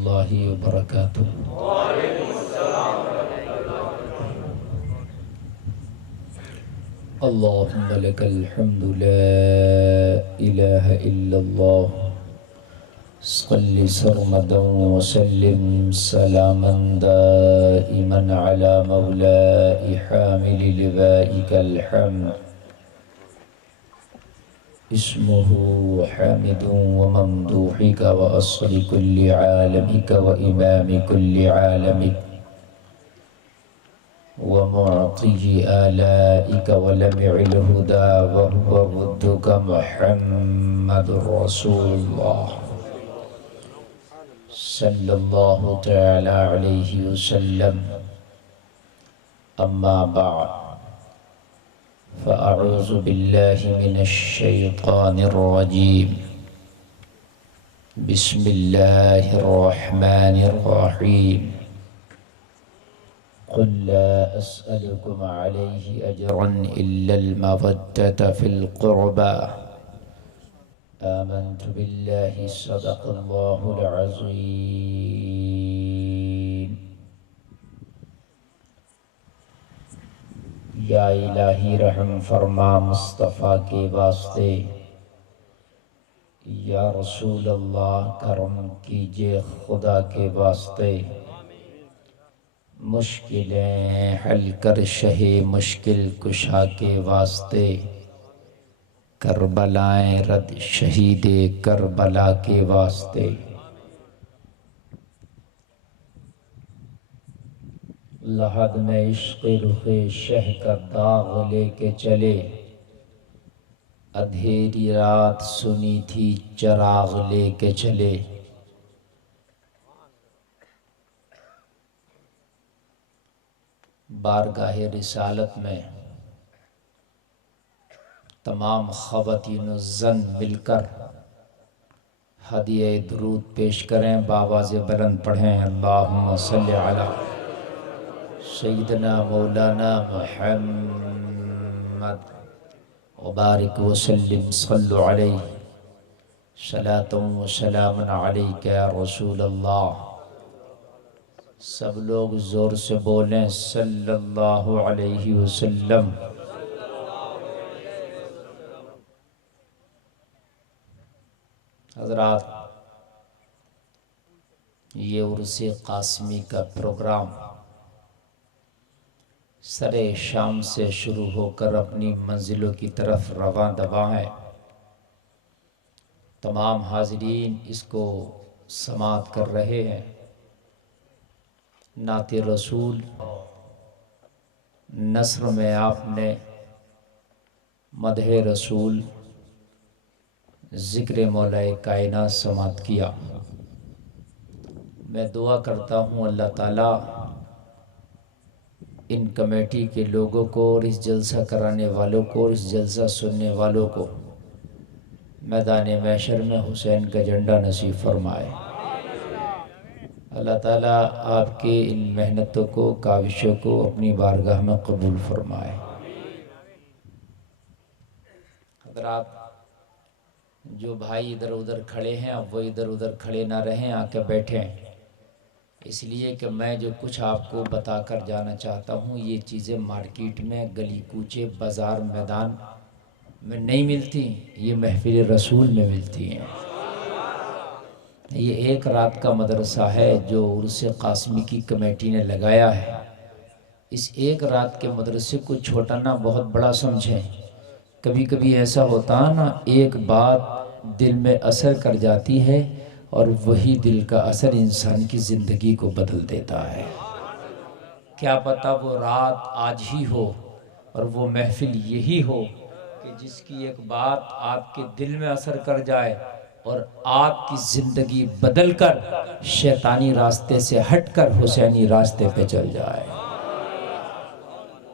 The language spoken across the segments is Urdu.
اللہ وبرکاتہ۔ اللہم لک الحمد لا الہ الا اللہ، صل سرمدا وسلم سلاما دائما علی مولائی حامل لوائک الحمد، اسمه حامد وممدوحك وأصل كل عالمك وإمام كل عالمك ومعطي آلائك ولمع الهدى وهو ودك محمد رسول الله صلى الله تعالى عليه وسلم. أما بعد، فأعوذ بالله من الشيطان الرجيم. بسم الله الرحمن الرحيم. قل لا أسألكم عليه أجرا إلا المودة في القربى. آمنت بالله صدق الله العظيم. یا الہی رحم فرما مصطفیٰ کے واسطے، یا رسول اللہ کرم کیجئے خدا کے واسطے، مشکلیں حل کر شہ مشکل کشا کے واسطے، کربلائیں رد شہید کربلا کے واسطے. لحد میں عشق رخ شہ کا داغ لے کے چلے، اندھیری رات سنی تھی چراغ لے کے چلے. بارگاہ رسالت میں تمام خواتین و زن مل کر ہدیہ درود پیش کریں، بآواز بلند پڑھیں. اللہم صلی علی سیدنا مولانا محمد وبارک وسلم. صلو علیہ صلاۃ و سلام علیک یا رسول اللہ. سب لوگ زور سے بولیں صلی اللہ علیہ وسلم. حضرات، یہ عرس قاسمی کا پروگرام سر شام سے شروع ہو کر اپنی منزلوں کی طرف رواں دواں ہے. تمام حاضرین اس کو سماعت کر رہے ہیں. نعت رسول نثر میں آپ نے مدح رسول، ذکر مولا کائنات سماعت کیا. میں دعا کرتا ہوں اللہ تعالیٰ ان کمیٹی کے لوگوں کو اور اس جلسہ کرانے والوں کو اور اس جلسہ سننے والوں کو میدان محشر میں حسین کا جھنڈا نصیب فرمائے. اللہ تعالیٰ آپ کے ان محنتوں کو، کاوشوں کو اپنی بارگاہ میں قبول فرمائے. حضرات، جو بھائی ادھر ادھر کھڑے ہیں اب وہ ادھر ادھر کھڑے نہ رہیں، آ کے بیٹھیں. اس لیے کہ میں جو کچھ آپ کو بتا کر جانا چاہتا ہوں یہ چیزیں مارکیٹ میں، گلی کوچے، بازار، میدان میں نہیں ملتی، یہ محفل رسول میں ملتی ہیں. یہ ایک رات کا مدرسہ ہے جو عرس قاسمی کی کمیٹی نے لگایا ہے. اس ایک رات کے مدرسے کو چھوٹا نہ بہت بڑا سمجھیں. کبھی کبھی ایسا ہوتا ہے نا، ایک بات دل میں اثر کر جاتی ہے اور وہی دل کا اثر انسان کی زندگی کو بدل دیتا ہے. کیا پتہ وہ رات آج ہی ہو اور وہ محفل یہی ہو کہ جس کی ایک بات آپ کے دل میں اثر کر جائے اور آپ کی زندگی بدل کر شیطانی راستے سے ہٹ کر حسینی راستے پہ چل جائے.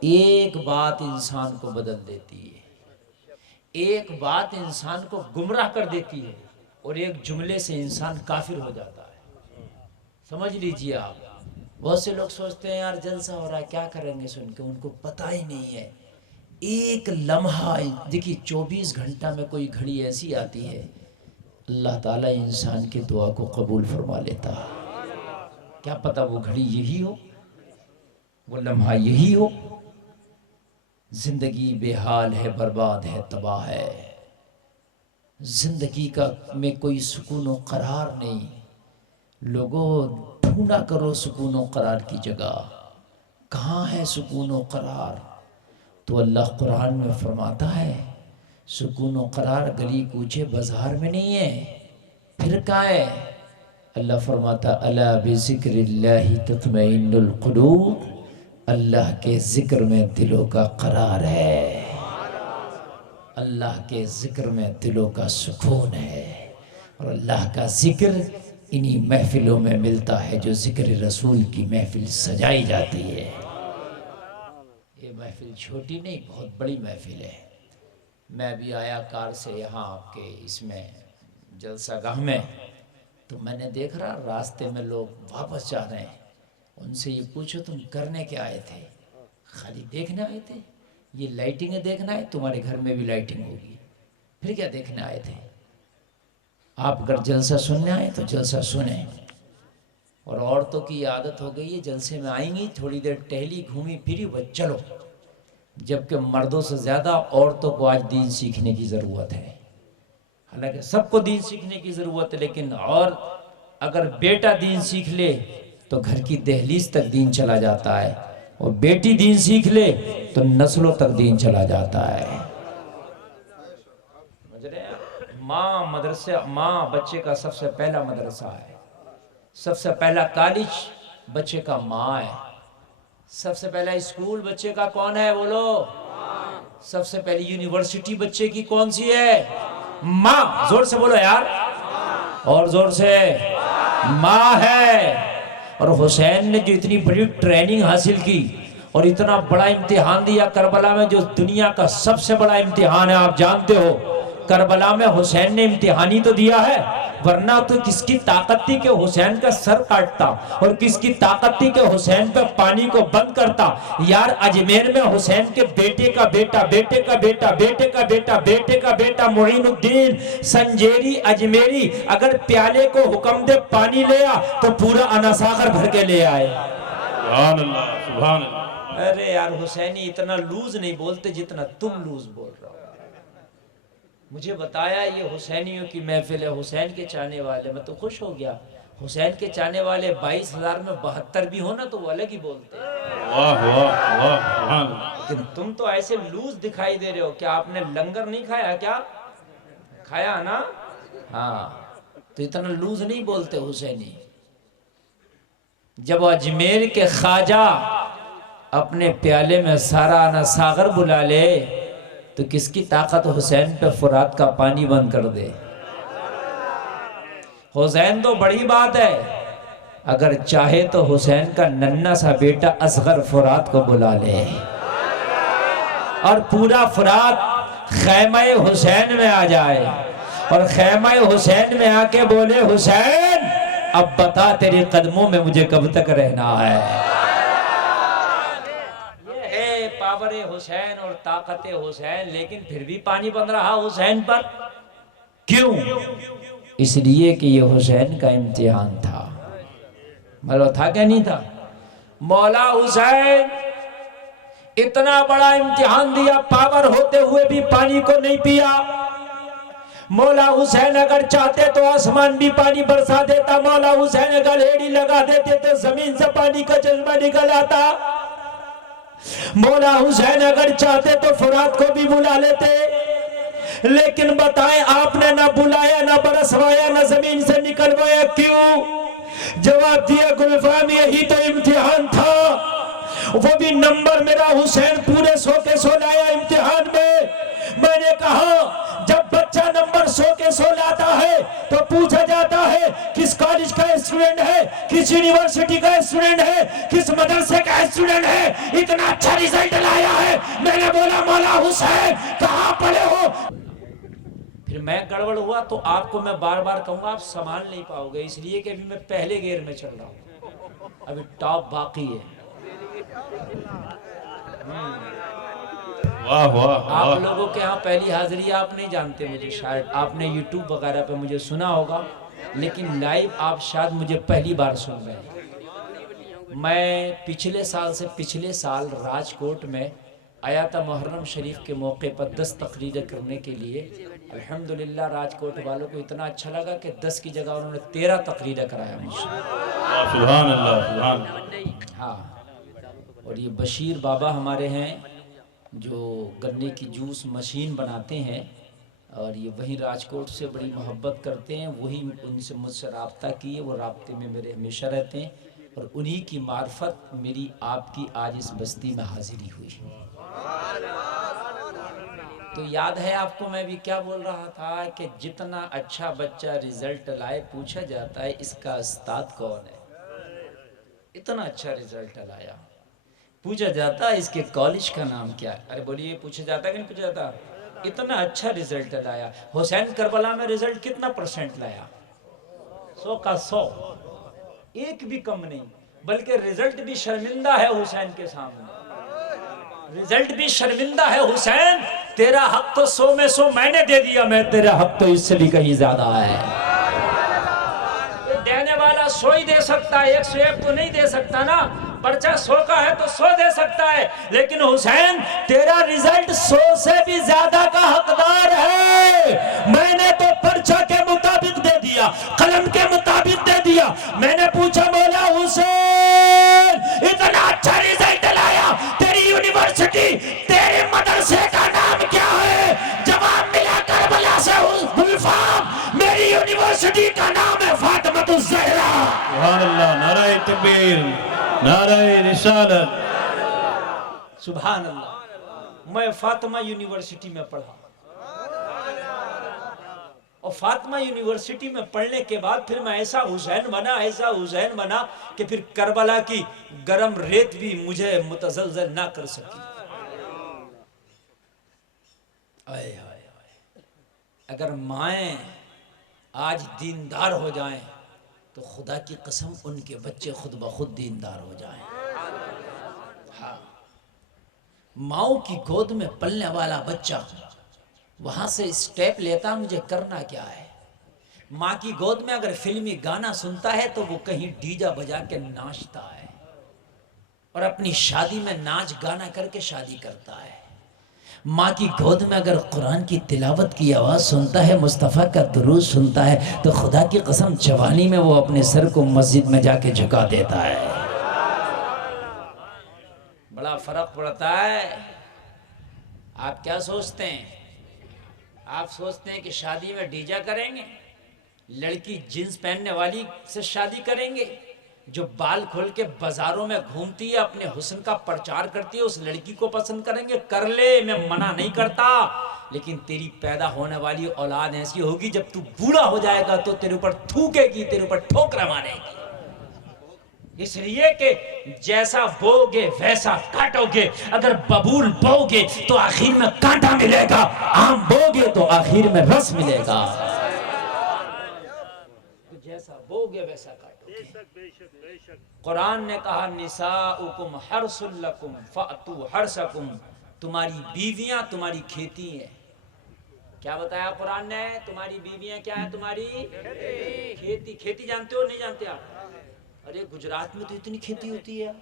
ایک بات انسان کو بدل دیتی ہے، ایک بات انسان کو گمراہ کر دیتی ہے اور ایک جملے سے انسان کافر ہو جاتا ہے. سمجھ لیجئے آپ. بہت سے لوگ سوچتے ہیں یار جلسہ ہو رہا ہے کیا کریں گے سن کے، ان کو پتہ ہی نہیں ہے ایک لمحہ. دیکھیے 24 گھنٹہ میں کوئی گھڑی ایسی آتی ہے اللہ تعالیٰ انسان کی دعا کو قبول فرما لیتا ہے. کیا پتہ وہ گھڑی یہی ہو، وہ لمحہ یہی ہو۔ زندگی بے حال ہے، برباد ہے، تباہ ہے، زندگی کا میں کوئی سکون و قرار نہیں۔ لوگوں ڈھونڈا کرو سکون و قرار کی جگہ، کہاں ہے سکون و قرار؟ تو اللہ قرآن میں فرماتا ہے سکون و قرار گلی کوچے بازار میں نہیں ہے، پھر کہاں ہے؟ اللہ فرماتا الا بذکر اللہ تطمئن القلوب، اللہ کے ذکر میں دلوں کا قرار ہے، اللہ کے ذکر میں دلوں کا سکون ہے۔ اور اللہ کا ذکر انہی محفلوں میں ملتا ہے جو ذکر رسول کی محفل سجائی جاتی ہے۔ یہ محفل چھوٹی نہیں، بہت بڑی محفل ہے۔ میں بھی آیا کار سے یہاں آپ کے اس میں جلسہ گاہ میں، تو میں نے دیکھ رہا راستے میں لوگ واپس جا رہے ہیں۔ ان سے یہ پوچھو تم کرنے کیا آئے تھے؟ خالی دیکھنے آئے تھے؟ یہ لائٹنگیں دیکھنا ہے؟ تمہارے گھر میں بھی لائٹنگ ہوگی، پھر کیا دیکھنے آئے تھے؟ آپ اگر جلسہ سننے آئے تو جلسہ سنیں۔ اور عورتوں کی عادت ہو گئی ہے جلسے میں آئیں گی تھوڑی دیر ٹہلی گھومی پھری بس چلو، جبکہ مردوں سے زیادہ عورتوں کو آج دین سیکھنے کی ضرورت ہے۔ حالانکہ سب کو دین سیکھنے کی ضرورت ہے، لیکن اور اگر بیٹا دین سیکھ لے تو گھر کی دہلیز تک دین چلا جاتا ہے، اور بیٹی دین سیکھ لے تو نسلوں تک دین چلا جاتا ہے۔ ماں مدرسہ، ماں بچے کا سب سے پہلا مدرسہ ہے، سب سے پہلا کالج بچے کا ماں ہے، سب سے پہلا اسکول بچے کا کون ہے بولو؟ سب سے پہلی یونیورسٹی بچے کی کون سی ہے؟ ماں۔ زور سے بولو یار، اور زور سے، ماں ہے۔ اور حسین نے جو اتنی بڑی ٹریننگ حاصل کی اور اتنا بڑا امتحان دیا کربلا میں، جو دنیا کا سب سے بڑا امتحان ہے، آپ جانتے ہو کربلا میں حسین نے امتحانی تو دیا ہے، ورنہ تو کس کی طاقت تھی کہ حسین کا سر کاٹتا، اور کس کی طاقت تھی کہ حسین پہ پانی کو بند کرتا؟ یار اجمیر میں حسین کے بیٹے کا بیٹا، بیٹے کا بیٹا، بیٹے کا بیٹا، بیٹے کا بیٹا معین الدین سنجیری اجمیری اگر پیالے کو حکم دے پانی لے آ تو پورا اناساغر بھر کے لے آئے۔ سبحان اللہ، سبحان اللہ۔ ارے یار حسینی اتنا لوز نہیں بولتے جتنا تم لوز بول رہا ہو۔ مجھے بتایا یہ حسینیوں کی محفل ہے، حسین کے چاہنے والے، میں تو خوش ہو گیا۔ حسین کے چاہنے والے 22,000 میں 72 بھی ہونا تو وہ الگ ہی بولتے ہیں۔ واہ واہ واہ، سبحان اللہ۔ لیکن تم تو ایسے لوز دکھائی دے رہے ہو۔ کیا آپ نے لنگر نہیں کھایا؟ کیا کھایا نا؟ ہاں، تو اتنا لوز نہیں بولتے حسینی۔ جب اجمیر کے خواجہ اپنے پیالے میں سارا اناساغر بلا لے تو کس کی طاقت حسین پہ فرات کا پانی بند کر دے؟ حسین تو بڑی بات ہے، اگر چاہے تو حسین کا ننھا سا بیٹا اصغر فرات کو بلا لے اور پورا فرات خیمہ حسین میں آ جائے، اور خیمہ حسین میں آ کے بولے حسین اب بتا تیرے قدموں میں مجھے کب تک رہنا ہے۔ پاور حسین اور طاقت حسین، لیکن پھر بھی پانی بن رہا حسین پر، کیوں؟ اس لیے کہ یہ حسین کا امتحان تھا۔ معلوم تھا کہ نہیں تھا؟ مولا حسین اتنا بڑا امتحان دیا، پاور ہوتے ہوئے بھی پانی کو نہیں پیا۔ مولا حسین اگر چاہتے تو آسمان بھی پانی برسا دیتا، مولا حسین اگر ایڑی لگا دیتے تو زمین سے پانی کا چشمہ نکل آتا، مولا حسین اگر چاہتے تو فرات کو بھی بلا لیتے، لیکن بتائیں آپ نے نہ بلایا، نہ برسوایا، نہ زمین سے نکلوایا، کیوں؟ جواب دیا گلفام یہی تو امتحان تھا، وہ بھی نمبر میرا حسین پورے 100 کے 100 لایا امتحان میں۔ میں نے کہا جب بچہ نمبر 100 کے 100 لاتا ہے تو پوچھا جاتا ہے کس کالج کا اسٹوڈنٹ ہے، کس یونیورسٹی کا اسٹوڈنٹ ہے، کس مدرسے کا اسٹوڈنٹ ہے، اتنا اچھا ریزلٹ لایا ہے۔ میں نے بولا مولا حسین کہاں پڑھے ہو؟ پھر میں گڑبڑ ہوا تو آپ کو میں بار بار کہوں گا آپ سنبھال نہیں پاؤ گے، اس لیے کہ ابھی میں پہلے گیئر میں چل رہا ہوں، ابھی ٹاپ باقی ہے۔ واہ واہ، آپ لوگوں کے ہاں پہلی حاضری آپ نہیں جانتے مجھے، شاید آپ نے یوٹیوب وغیرہ پہ مجھے سنا ہوگا، لیکن لائیو آپ شاید مجھے پہلی بار سن رہے ہیں۔ میں پچھلے سال راجکوٹ میں آیا تھا محرم شریف کے موقع پر 10 تقریریں کرنے کے لیے. الحمدللہ راجکوٹ والوں کو اتنا اچھا لگا کہ 10 کی جگہ انہوں نے 13 تقریریں کرایا مجھے. سبحان اللہ سبحان اللہ. ہاں، اور یہ بشیر بابا ہمارے ہیں جو گنے کی جوس مشین بناتے ہیں، اور یہ وہی راجکوٹ سے بڑی محبت کرتے ہیں. وہی ان سے مجھ سے رابطہ کیے، وہ رابطے میں میرے ہمیشہ رہتے ہیں، اور انہی کی معرفت میری آپ کی آج اس بستی میں حاضری ہوئی. تو یاد ہے آپ کو میں بھی کیا بول رہا تھا کہ جتنا اچھا بچہ رزلٹ لائے پوچھا جاتا ہے اس کا استاد کون ہے. اتنا اچھا رزلٹ لایا پوچھا جاتا ہے اس کے کالج کا نام کیا ہے. ارے بولیے، پوچھا جاتا ہے کہ نہیں پوچھا جاتا؟ اتنا اچھا رزلٹ لایا. حسین کربلا میں رزلٹ کتنا پرسنٹ لایا؟ 100 کا 100، ایک بھی کم نہیں. بلکہ رزلٹ بھی شرمندہ ہے حسین کے سامنے. رزلٹ بھی شرمندہ ہے. حسین تیرا حق تو 100 میں 100 میں نے دے دیا، میں تیرا حق تو اس سے بھی کہیں زیادہ ہے. دینے والا 100 ہی دے سکتا ہے، 101 تو نہیں دے سکتا نا. پرچہ 100 کا ہے تو 100 دے سکتا ہے، لیکن حسین تیرا رزلٹ 100 سے بھی زیادہ کا حقدار ہے. میں نے تو پرچہ کے مطابق دے دیا، قلم کے مطابق دے دیا. میں نے پوچھا مولا حسین اتنا اچھا رزلٹ لایا، تیری یونیورسٹی تیرے مدرسے کا نام کیا ہے؟ جواب ملا کربلا سے گلفام، میری یونیورسٹی کا نام ہے فاطمۃ الزہرا. سبحان اللہ. نعرہ تکبیر، نعرہ رسالت. سبحان اللہ. میں فاطمہ یونیورسٹی میں پڑھا، اور فاطمہ یونیورسٹی میں پڑھنے کے بعد پھر میں ایسا حسین بنا کہ پھر کربلا کی گرم ریت بھی مجھے متزلزل نہ کر سکی. اگر مائیں آج دیندار ہو جائیں تو خدا کی قسم ان کے بچے خود بخود دیندار ہو جائیں. ہاں، ماؤں کی گود میں پلنے والا بچہ وہاں سے اسٹیپ لیتا مجھے کرنا کیا ہے. ماں کی گود میں اگر فلمی گانا سنتا ہے تو وہ کہیں ڈیجا بجا کے ناچتا ہے، اور اپنی شادی میں ناچ گانا کر کے شادی کرتا ہے. ماں کی گود میں اگر قرآن کی تلاوت کی آواز سنتا ہے، مصطفیٰ کا درود سنتا ہے، تو خدا کی قسم جوانی میں وہ اپنے سر کو مسجد میں جا کے جھکا دیتا ہے. بڑا فرق پڑتا ہے. آپ کیا سوچتے ہیں؟ آپ سوچتے ہیں کہ شادی میں ڈیجا کریں گے، لڑکی جینس پہننے والی سے شادی کریں گے، جو بال کھول کے بازاروں میں گھومتی ہے اپنے حسن کا پرچار کرتی ہے، اس لڑکی کو پسند کریں گے؟ کر لے، میں منع نہیں کرتا، لیکن تیری پیدا ہونے والی اولاد ایسی ہوگی جب تو بوڑھا ہو جائے گا تو تیرے اوپر تھوکے گی، تیرے اوپر ٹھوکریں مارے گی. اس لیے کہ جیسا بوگے ویسا کاٹو گے. اگر ببول بوگے تو آخر میں کانٹا ملے گا، آم بوگے تو آخر میں رس ملے گا. جیسا بوگے ویسا کاٹو گے. قرآن نے کہا نساؤکم حرث لکم فأتوا حرثکم، تمہاری بیویاں تمہاری کھیتی ہیں. کیا بتایا قرآن نے؟ تمہاری بیویاں کیا ہیں؟ تمہاری کھیتی. کھیتی جانتے ہو نہیں جانتے آپ؟ ارے گجرات میں تو اتنی کھیتی ہوتی ہے.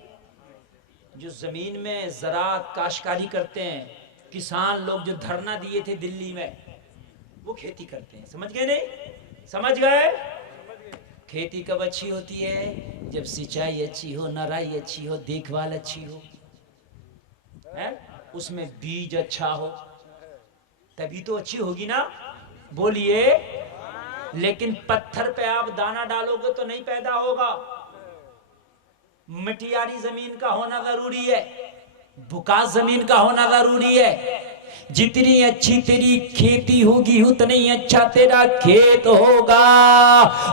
جو زمین میں زراعت کاشتکاری کرتے ہیں، کسان لوگ جو دھرنا دیے تھے دلی میں، وہ کھیتی کرتے ہیں. سمجھ گئے نہیں؟ سمجھ گئے؟ کھیتی کب اچھی ہوتی ہے؟ جب سچائی اچھی ہو، نرائی اچھی ہو، دیکھ بھال اچھی ہو، اس میں بیج اچھا ہو، تبھی تو اچھی ہوگی نا. بولیے. لیکن پتھر پہ آپ دانہ ڈالو گے تو نہیں پیدا ہوگا. مٹیاری زمین کا ہونا ضروری ہے، بکاس زمین کا ہونا ضروری ہے. جتنی اچھی تیری کھیتی ہوگی اتنی اچھا تیرا کھیت ہوگا،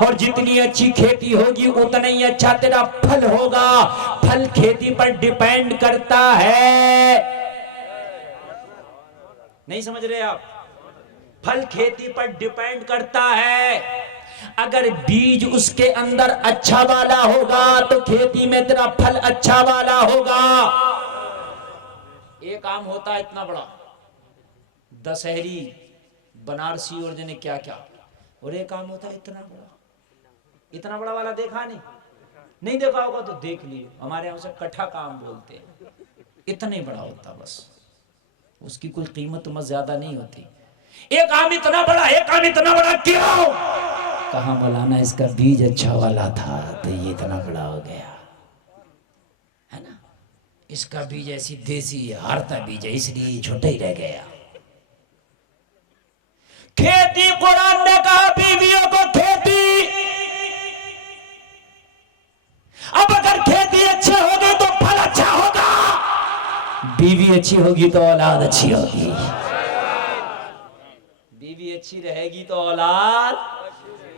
اور جتنی اچھی کھیتی ہوگی اتنا ہی اچھا تیرا پھل ہوگا. پھل کھیتی پر ڈیپینڈ کرتا ہے. نہیں سمجھ رہے آپ؟ پھل کھیتی پر ڈیپینڈ کرتا ہے. اگر بیج اس کے اندر اچھا والا ہوگا تو کھیتی میں تیرا پھل اچھا والا ہوگا. ایک آم ہوتا ہے اتنا بڑا، دسہری، بنارسی اور جنے کیا کیا، اور ایک آم ہوتا ہے اتنا بڑا. اتنا بڑا والا دیکھا نہیں؟ نہیں دیکھا ہوگا تو دیکھ لیے، ہمارے یہاں اسے کٹھا کا آم بولتے ہیں، اتنا ہی بڑا ہوتا بس، اس کی کوئی قیمت مت زیادہ نہیں ہوتی۔ ایک آم اتنا بڑا، ایک آم اتنا بڑا کیوں؟ کہاں مولانا اس کا بیج اچھا والا تھا تو یہ اتنا بڑا ہو گیا ہے نا، اس کا بیج ایسی دیسی ہارتا بیج ہے، اس لیے یہ چھوٹا ہی رہ گیا۔ کھیتی، قرآن نے کہا بیویوں کو کھیتی، اب اگر کھیتی اچھی ہوگی تو پھل اچھا ہوگا، بیوی اچھی ہوگی تو اولاد اچھی ہوگی، بیوی اچھی رہے گی تو اولاد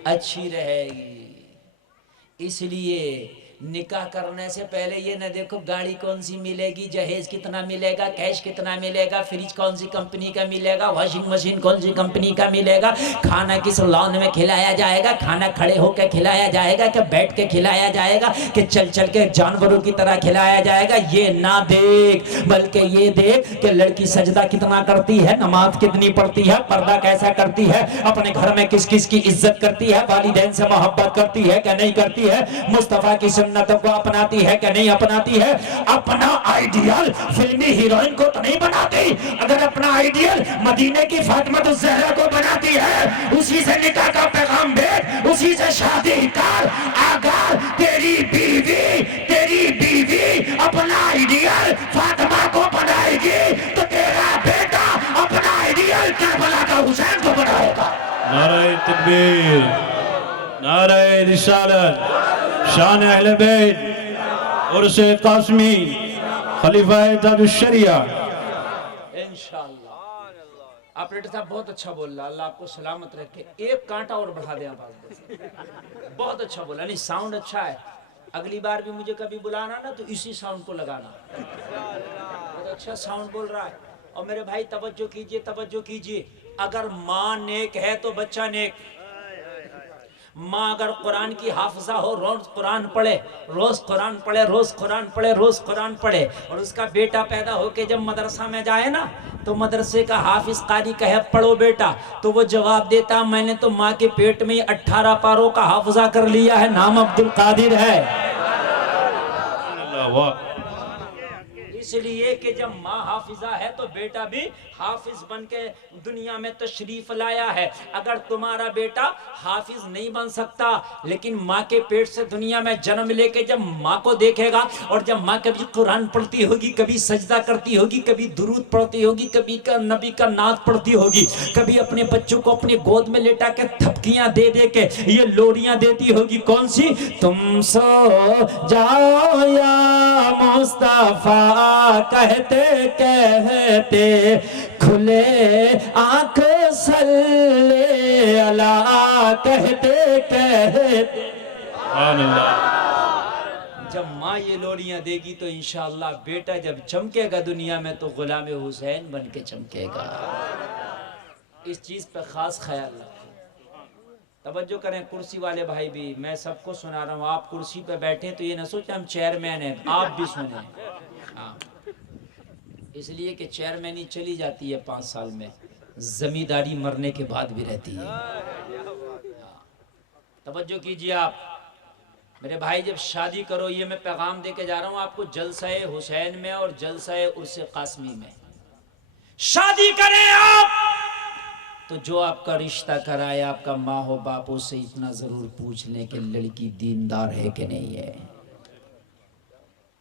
اچھی رہے گی۔ اس لیے نکاح کرنے سے پہلے یہ نہ دیکھو گاڑی کون سی ملے گی، جہیز کتنا ملے گا، کیش کتنا ملے گا، فریج کون سی کمپنی کا ملے گا، واشنگ مشین کون سی کمپنی کا ملے گا، کھانا کس لان میں کھلایا جائے گا، کھانا کھڑے ہو کے کھلایا جائے گا کہ بیٹھ کے کھلایا جائے گا کہ چل چل کے جانوروں کی طرح کھلایا جائے گا، یہ نہ دیکھ، بلکہ یہ دیکھ کہ لڑکی سجدہ کتنا کرتی ہے، نماز کتنی پڑھتی ہے، پردہ کیسا کرتی ہے، اپنے گھر میں کس کس کی عزت کرتی ہے، والدین سے محبت کرتی ہے کہ نہیں کرتی ہے، مصطفیٰ کی سنتوں کو اپناتی ہے کہ نہیں اپناتی ہے۔ اپنا آئیڈیل فلمی ہیروئن کو تو نہیں بناتی، اگر اپنا آئیڈیل مدینے کی فاطمہ الزہرا کو بناتی ہے، اسی سے نکاح کا پیغام بھیج، اسی سے شادی کر۔ اگر تیری بیوی اپنا آئیڈیل فاطمہ کو بنائے گی تو تیرا بیٹا اپنا آئیڈیل کربلا کا حسین کو بنائے گا۔ نعرہ تکبیر، نعرہ رسالت، شان اہل بیت، عرس قاسمی، خلیفہ تاج الشریعہ۔ انشاءاللہ آپریٹر صاحب بہت اچھا بول رہا، اللہ آپ کو سلامت رکھے، ایک کانٹا اور بڑھا دیں آپ، بہت اچھا بولا، نہیں ساؤنڈ اچھا ہے، اگلی بار بھی مجھے کبھی بلانا نا تو اسی ساؤنڈ کو لگانا، بہت اچھا ساؤنڈ بول رہا ہے۔ اور میرے بھائی توجہ کیجئے، توجہ کیجئے، اگر ماں نیک ہے تو بچہ نیک، ماں اگر قرآن کی حافظہ ہو، روز قرآن پڑھے، روز قرآن پڑھے، روز قرآن پڑھے، روز قرآن پڑھے، اور اس کا بیٹا پیدا ہو کے جب مدرسہ میں جائے نا تو مدرسے کا حافظ قاری کہے پڑھو بیٹا، تو وہ جواب دیتا میں نے تو ماں کے پیٹ میں 18 پاروں کا حافظہ کر لیا ہے، نام عبدالقادر ہے۔ اس لیے کہ جب ماں حافظہ ہے تو بیٹا بھی حافظ بن کے دنیا میں تشریف لایا ہے۔ اگر تمہارا بیٹا حافظ نہیں بن سکتا لیکن ماں کے پیٹ سے دنیا میں جنم لے کے جب ماں کو دیکھے گا، اور جب ماں کبھی قرآن پڑھتی ہوگی، کبھی سجدہ کرتی ہوگی، کبھی درود پڑھتی ہوگی، کبھی نبی کا نعت پڑھتی ہوگی، کبھی اپنے بچوں کو اپنے گود میں لٹا کے تھپکیاں دے دے کے یہ لوریاں دیتی ہوگی، کون سی؟ تم سو جاؤ یا مصطفیٰ کہتے کہتے کھلے آنکھ صلی اللہ کہتے کہتے، سبحان اللہ۔ جب ماں یہ لوریاں دے گی تو انشاءاللہ بیٹا جب چمکے گا دنیا میں تو غلام حسین بن کے چمکے گا۔ اس چیز پہ خاص خیال رکھیں، توجہ کریں کرسی والے بھائی بھی، میں سب کو سنا رہا ہوں، آپ کرسی پہ بیٹھیں تو یہ نہ سوچیں ہم چیئرمین ہیں، آپ بھی سنیں، ہاں اس لیے کہ چیئرمینی چلی جاتی ہے 5 سال میں، زمینداری مرنے کے بعد بھی رہتی ہے۔ توجہ کیجئے آپ میرے بھائی، جب شادی کرو، یہ میں پیغام دے کے جا رہا ہوں آپ کو، جلسہ حسین میں اور جلسہ عرس قاسمی میں شادی کریں آپ تو جو آپ کا رشتہ کرائے آپ کا ماں و باپوں سے اتنا ضرور پوچھ لیں کہ لڑکی دیندار ہے کہ نہیں ہے۔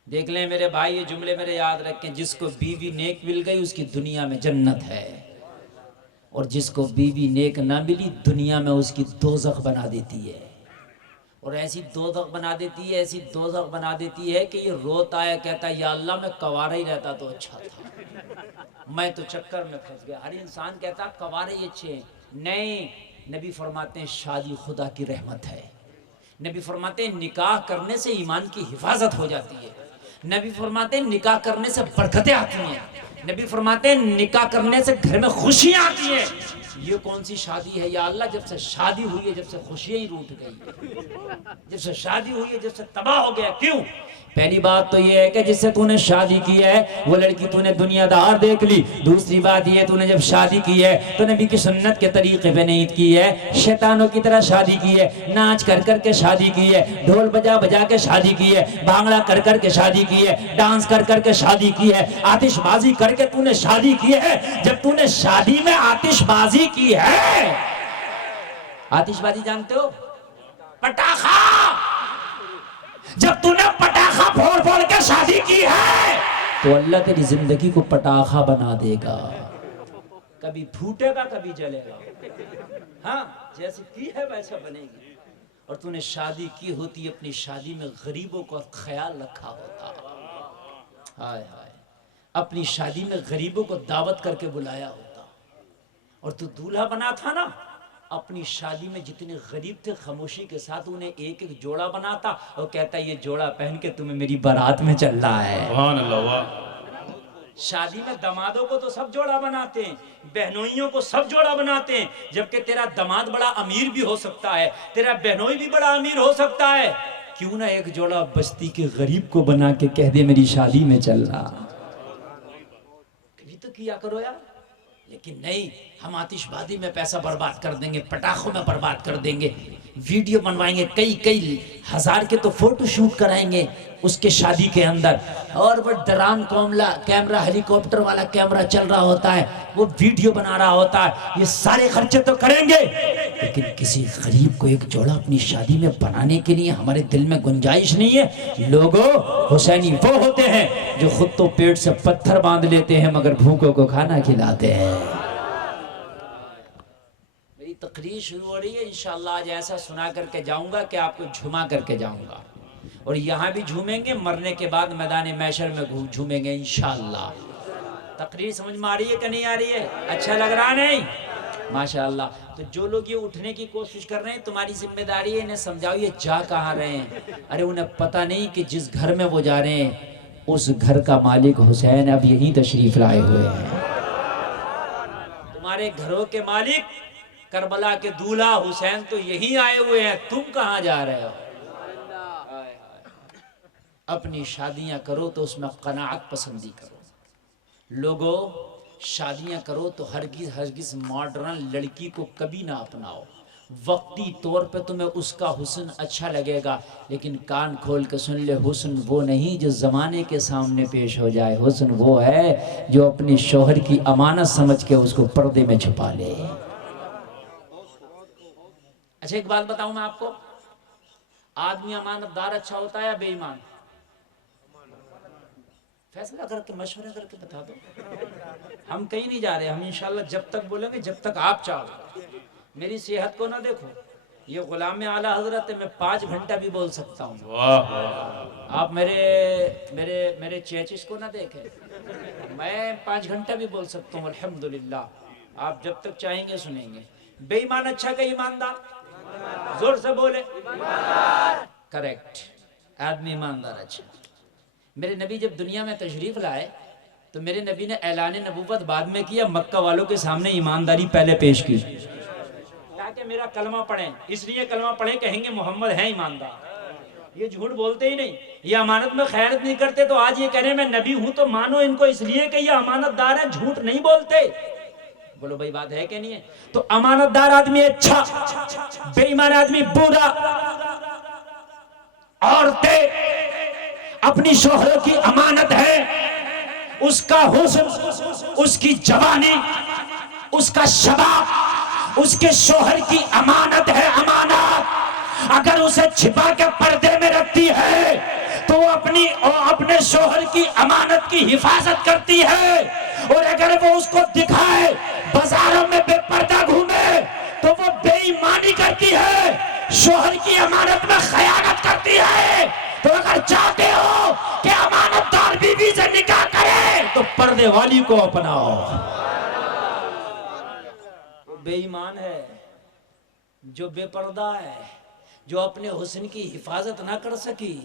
دیکھ لیں میرے بھائی، یہ جملے میرے یاد رکھیں، جس کو بیوی نیک مل گئی اس کی دنیا میں جنت ہے، اور جس کو بیوی نیک نہ ملی دنیا میں اس کی دوزخ بنا دیتی ہے، اور ایسی دوزخ بنا دیتی ہے، ایسی دوزخ بنا دیتی ہے کہ یہ روتا ہے، کہتا ہے یا اللہ میں کوارا ہی رہتا تو اچھا تھا، میں تو چکر میں پھنس گیا۔ ہر انسان کہتا کوارے ہی اچھے ہیں، نہیں، نبی فرماتے ہیں شادی خدا کی رحمت ہے، نبی فرماتے ہیں نکاح کرنے سے ایمان کی حفاظت ہو جاتی ہے، نبی فرماتے ہیں نکاح کرنے سے برکتیں آتی ہیں، نبی فرماتے ہیں نکاح کرنے سے گھر میں خوشیاں آتی ہیں۔ یہ کون سی شادی ہے یا اللہ؟ جب سے شادی ہوئی ہے جب سے خوشیاں ہی روٹ گئی، جب سے شادی ہوئی ہے جب سے تباہ ہو گیا۔ کیوں؟ پہلی بات تو یہ ہے کہ جس سے تو نے شادی کی ہے وہ لڑکی تو نے دنیا دار دیکھ لی. دوسری بات یہ تو نے جب شادی کی ہے تو نبی کی سنت کے طریقے پہ نہیں کی ہے, شیطانوں کی طرح شادی کی ہے, ناچ کر کر کے شادی کی ہے, ڈھول بجا بجا کے شادی کی ہے, بانگڑا کر کر کے شادی کی ہے, ڈانس کر کر کے شادی کی ہے, آتش بازی کر کے تو نے شادی کی ہے. جب تو نے شادی میں آتش بازی کی ہے, آتش بازی جانتے ہو, پٹاخہ, جب تو نے پٹاخہ پھوڑ پھوڑ کے شادی کی ہے تو اللہ تیری زندگی کو پٹاخہ بنا دے گا, کبھی پھوٹے گا کبھی جلے گا. ہاں جیسے کی ہے ویسا بنے گی. اور تو نے شادی کی ہوتی, اپنی شادی میں غریبوں کا خیال رکھا ہوتا, ہائے ہائے, اپنی شادی میں غریبوں کو دعوت کر کے بلایا ہوتا. اور تو دولہا بنا تھا نا, اپنی شادی میں جتنے غریب تھے خاموشی کے ساتھ انہیں ایک ایک جوڑا بناتا اور کہتا یہ جوڑا پہن کے تمہیں میری بارات میں چل رہا ہے. سبحان اللہ. واہ. شادی میں دمادوں کو تو سب جوڑا بناتے ہیں, بہنوئیوں کو سب جوڑا بناتے ہیں, جبکہ تیرا دماد بڑا امیر بھی ہو سکتا ہے, تیرا بہنوئی بھی بڑا امیر ہو سکتا ہے. کیوں نہ ایک جوڑا بستی کے غریب کو بنا کے کہہ دے میری شادی میں چل رہا. کبھی تو کیا کرو یار. لیکن نہیں, ہم آتش بازی میں پیسہ برباد کر دیں گے, پٹاخوں میں برباد کر دیں گے, ویڈیو بنوائیں گے, کئی ہزار کے تو فوٹو شوٹ کرائیں گے اس کے شادی کے اندر, اور وہ ڈرون کیمرہ ہیلی کاپٹر والا کیمرہ چل رہا ہوتا ہے, وہ ویڈیو بنا رہا ہوتا ہے. یہ سارے خرچے تو کریں گے, لیکن کسی غریب کو ایک جوڑا اپنی شادی میں بنانے کے لیے ہمارے دل میں گنجائش نہیں ہے. لوگوں, حسینی وہ ہوتے ہیں جو خود تو پیٹ سے پتھر باندھ لیتے ہیں مگر بھوکوں کو کھانا کھلاتے ہیں. میری تقریر شروع ہو رہی ہے, انشاءاللہ آج ایسا سنا کر کے جاؤں گا کہ آپ کو جھما کر کے جاؤں گا, اور یہاں بھی جھومیں گے, مرنے کے بعد میدان محشر میں جھومیں گے انشاءاللہ. تقریر سمجھ میں آ رہی ہے کہ نہیں آ رہی ہے؟ اچھا لگ رہا نہیں؟ ماشاءاللہ. تو جو لوگ یہ اٹھنے کی کوشش کر رہے ہیں, تمہاری ذمہ داری ہے انہیں سمجھاؤ یہ جا کہاں رہے ہیں. ارے انہیں پتہ نہیں کہ جس گھر میں وہ جا رہے ہیں اس گھر کا مالک حسین اب یہیں تشریف لائے ہوئے ہیں. تمہارے گھروں کے مالک کربلا کے دولہا حسین تو یہیں آئے ہوئے ہیں, تم کہاں جا رہے ہو؟ اپنی شادیاں کرو تو اس میں قناعت پسندی کرو. لوگوں, شادیاں کرو تو ہرگز ماڈرن لڑکی کو کبھی نہ اپناؤ. وقتی طور پہ تمہیں اس کا حسن اچھا لگے گا, لیکن کان کھول کے سن لے, حسن وہ نہیں جو زمانے کے سامنے پیش ہو جائے, حسن وہ ہے جو اپنی شوہر کی امانت سمجھ کے اس کو پردے میں چھپا لے. اچھا ایک بات بتاؤں میں آپ کو, آدمی امانت دار اچھا ہوتا ہے یا بے ایمان؟ فیصلہ کر کے, مشورہ کر کے بتا دو. ہم کہیں نہیں جا رہے, ہم انشاءاللہ جب تک بولیں گے جب تک آپ چاہو. میری صحت کو نہ دیکھو, یہ غلام اعلیٰ حضرت ہے, میں 5 گھنٹہ بھی بول سکتا ہوں. آپ میرے چیچس کو نہ دیکھیں, میں 5 گھنٹہ بھی بول سکتا ہوں الحمدللہ. آپ جب تک چاہیں گے سنیں گے. بے ایمان اچھا کہ ایماندار؟ زور سے بولے. کریکٹ, آدمی ایماندار اچھا. میرے نبی جب دنیا میں تشریف لائے تو میرے نبی نے اعلان نبوت بعد میں کیا, مکہ والوں کے سامنے ایمانداری پہلے پیش کی تاکہ میرا کلمہ پڑھیں. اس لیے کلمہ پڑھیں, کہیں گے محمد ہے ایماندار. یہ جھوٹ بولتے ہی نہیں, یہ امانت میں خیانت نہیں کرتے. تو آج یہ کہہ رہے ہیں میں نبی ہوں تو مانو ان کو, اس لیے کہ یہ امانت دار ہے, جھوٹ نہیں بولتے. بولو بھائی بات ہے کہ نہیں ہے؟ تو امانت دار آدمی اچھا, بے ایمان آدمی برا. عورتیں اپنی شوہروں کی امانت ہے, اس کا حسن, اس کی جوانی, اس کا شباب اس کے شوہر کی امانت ہے. امانت اگر اسے چھپا کے پردے میں رکھتی ہے تو وہ اپنے شوہر کی امانت کی حفاظت کرتی ہے, اور اگر وہ اس کو دکھائے بازاروں میں بے پردہ گھومے تو وہ بے ایمانی کرتی ہے, شوہر کی امانت میں خیانت کرتی ہے. تو اگر چاہتے ہو کہ امانت دار بیوی سے نکاح کرے تو پردے والی کو اپناؤ. وہ بے ایمان ہے جو بے پردہ ہے, جو اپنے حسن کی حفاظت نہ کر سکی.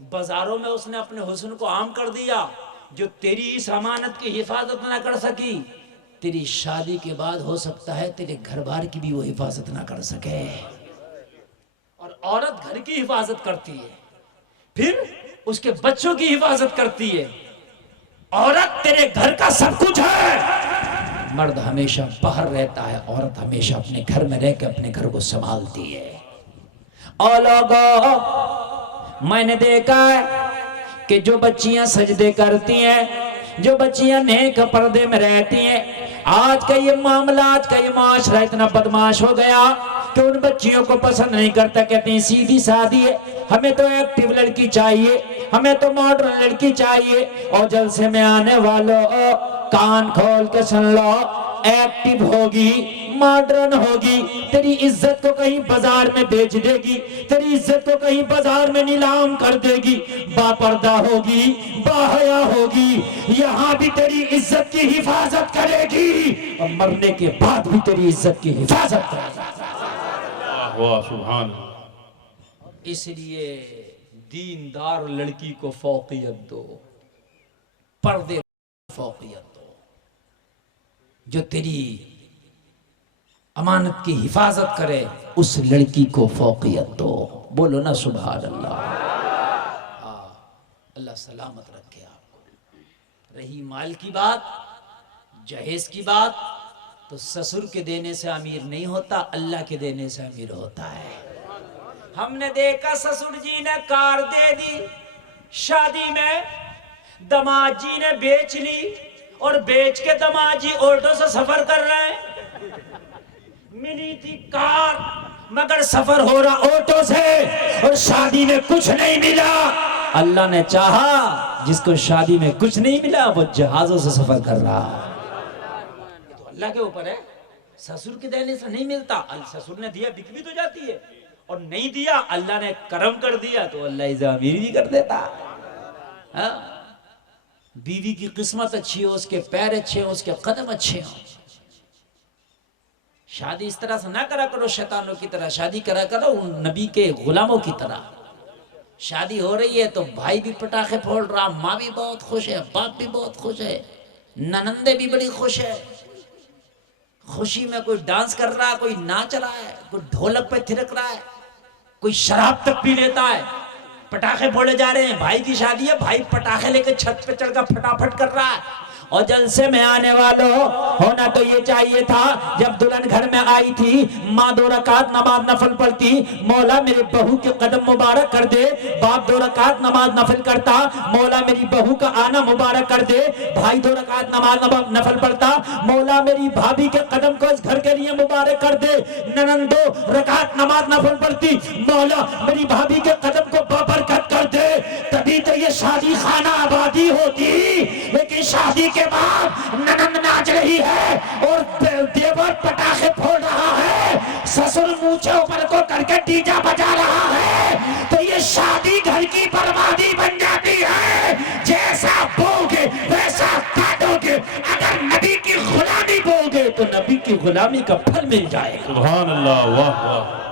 بازاروں میں اس نے اپنے حسن کو عام کر دیا, جو تیری اس امانت کی حفاظت نہ کر سکی. تیری شادی کے بعد ہو سکتا ہے تیرے گھر بار کی بھی وہ حفاظت نہ کر سکے. اور عورت گھر کی حفاظت کرتی ہے, پھر اس کے بچوں کی حفاظت کرتی ہے. عورت تیرے گھر کا سب کچھ ہے. مرد ہمیشہ باہر رہتا ہے، عورت ہمیشہ اپنے گھر میں رہ کے اپنے گھر کو سنبھالتی ہے. اور لوگوں، میں نے دیکھا ہے کہ جو بچیاں سجدے کرتی ہیں، جو بچیاں نیک پردے میں رہتی ہیں، آج کا یہ معاملہ، آج کا یہ معاشرہ اتنا بدماش ہو گیا کہ ان بچیوں کو پسند نہیں کرتا. کہتے ہیں سیدھی سادی ہے، ہمیں تو ایکٹیو لڑکی چاہیے، ہمیں تو ماڈرن لڑکی چاہیے. اور جلسے میں آنے والوں کان کھول کے سن لو، ایکٹیو ہوگی، ماڈرن ہوگی، تیری عزت کو کہیں بازار میں بیچ دے گی، تیری عزت کو کہیں بازار میں نیلام کر دے گی. با پردہ ہوگی، با حیا ہوگی، یہاں بھی تیری عزت کی حفاظت کرے گی اور مرنے کے بعد بھی تیری عزت کی حفاظت کرے گی. واہ سبحان. اس لیے دیندار لڑکی کو فوقیت دو، پردے کو فوقیت دو. جو تیری امانت کی حفاظت کرے اس لڑکی کو فوقیت دو. بولو نا سبحان اللہ. اللہ سلامت رکھے آپ کو. رہی مال کی بات، جہیز کی بات، تو سسر کے دینے سے امیر نہیں ہوتا، اللہ کے دینے سے امیر ہوتا ہے. ہم نے دیکھا سسر جی نے کار دے دی شادی میں، داماد جی نے بیچ لی اور بیچ کے داماد جی آٹو سے سفر کر رہے ہیں. ملی تھی کار مگر سفر ہو رہا آٹو سے اور شادی میں کچھ نہیں ملا. اللہ نے چاہا جس کو شادی میں کچھ نہیں ملا وہ جہازوں سے سفر کر رہا. یہ تو اللہ کے اوپر ہے. سسر کے دینے سے نہیں ملتا، سسر نے دیا بک بھی تو جاتی ہے، اور نہیں دیا اللہ نے کرم کر دیا تو اللہ اسے امیر بھی کر دیتا. بیوی کی قسمت اچھی ہو، اس کے پیر اچھے ہوں، اس کے قدم اچھے ہوں. شادی اس طرح سے نہ کرا کرو شیطانوں کی طرح، شادی کرا کرو ان نبی کے غلاموں کی طرح. شادی ہو رہی ہے تو بھائی بھی پٹاخے پھوڑ رہا، ماں بھی بہت خوش ہے، باپ بھی بہت خوش ہے، ننندے بھی بڑی خوش ہے. خوشی میں کوئی ڈانس کر رہا ہے، کوئی ناچ رہا ہے، کوئی ڈھولک پہ تھرک رہا ہے، کوئی شراب تک پی لیتا ہے. پٹاخے پھوڑے جا رہے ہیں، بھائی کی شادی ہے، بھائی پٹاخے لے کے چھت پہ چڑھ کر پھٹافٹ کر رہا ہے. اور جلسے میں آنے والوں ہونا تو یہ چاہیے تھا جب دلہن گھر میں آئی تھی ماں 2 رکعت نماز نفل پڑھتی، مولا میرے بہو کے قدم مبارک کر دے. باپ 2 رکعت نماز نفل کرتا، مولا میری بہو کا آنا مبارک کر دے. بھائی 2 رکعت نماز نفل پڑھتا، مولا میری بھابھی کے قدم کو اس گھر کے لیے مبارک کر دے. ننند 2 رکعت نماز نفل پڑھتی، مولا میری بھابھی کے قدم کو بابرکت کر دے. تبھی تو یہ شادی خانہ آبادی ہوتی. لیکن شادی کے بعد ننند ناچ رہی ہے اور دیور پٹاخے پھوڑ رہا ہے، سسر مونچھے اوپر کو کر کے ڈیجا بجا رہا ہے، تو یہ شادی گھر کی بربادی بن جاتی ہے. جیسا بوگے ویسا کاٹو گے. اگر نبی کی غلامی بوگے تو نبی کی غلامی کا پھل مل جائے گا. سبحان اللہ. واہ واہ.